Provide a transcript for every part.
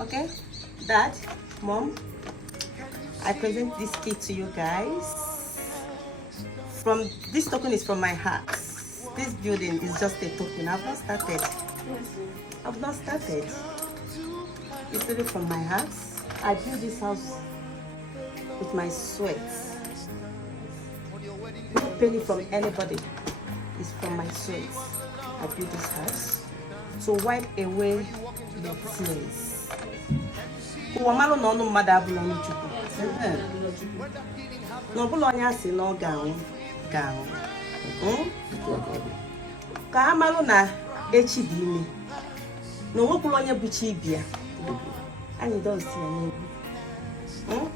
Okay, Dad, Mom, I present this kit to you guys. This token is from my heart. This building is just a token. I've not started. It's really from my heart. I built this house with my sweat. No penny from anybody. It's from my sweat. I built this house to wipe away your tears. Ụwamalo na ọnụ mmadụ abụla ọnụ Chukwu. Na ọbụla onye asị na ọ ga-anwụ. Ka ha malụ na echi dị ime. Na onwekwụla onye bụchi ibi ya. Anyị dozi ya n'egwu.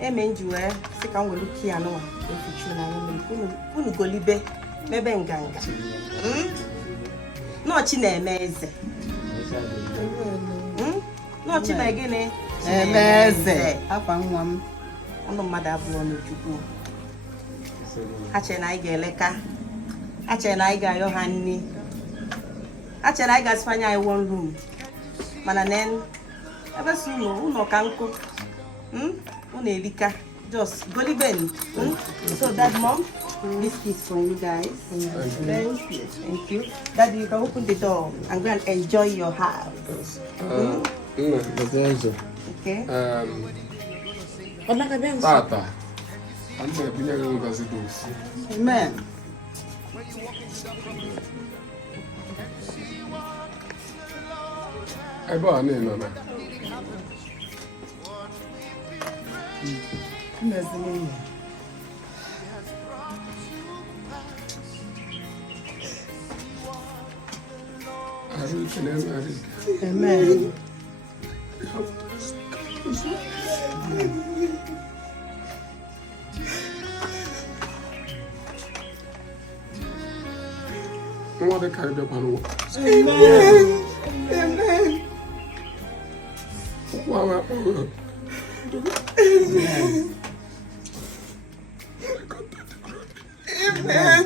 Eme nji wee sị ka m were uki ya n'ụwa efichu na mmiri. Unu golibe mebe nganga. N'ọchị na-eme eze. N'ọchị na gịnị? Eme eze. Akwa nwa m. Ọnụ mmadụ abụọ n'Chukwu. Ha chere na anyị ga-eleka. Ha chere na anyị ga-ayọ ha nri. Ha chere na anyị ga-asịkwa anyị one room. Mana nen ebe si ụlọ ka nkụ. Unu erika. Just goliben. So that mom, this is for you guys. Thank you. Daddy, you can open the door and go and enjoy your house. Okay. Tata, I'm going to be able to do this. Amen. I bought a name on that. Amen. What the kind of one? Amen. Amen. Wow. Amen. Amen.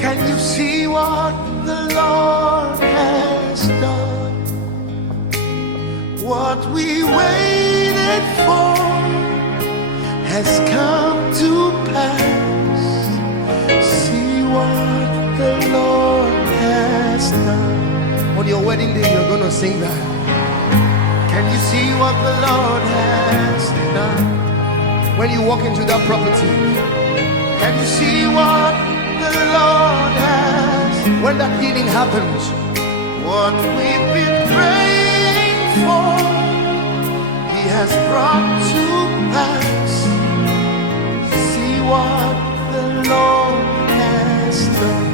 Can you see what the Lord has done? What we waited for has come to pass. See what the Lord has done. On your wedding day, you're gonna sing that. Can you see what the Lord has done? When you walk into that property, can you see what the Lord has? When that healing happens, what we've been praying for, He has brought to pass. See what the Lord has done.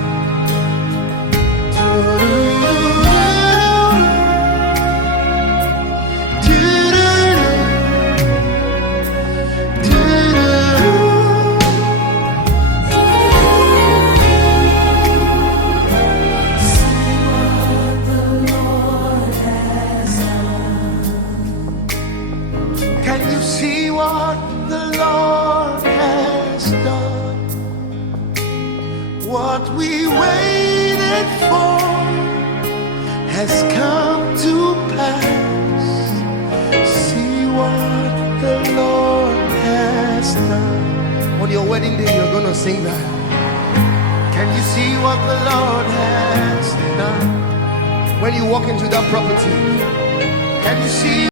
Can you see what the Lord has done? What we waited for has come to pass. See what the Lord has done. On your wedding day, you're gonna sing that. Can you see what the Lord has done? When you walk into that property, can you see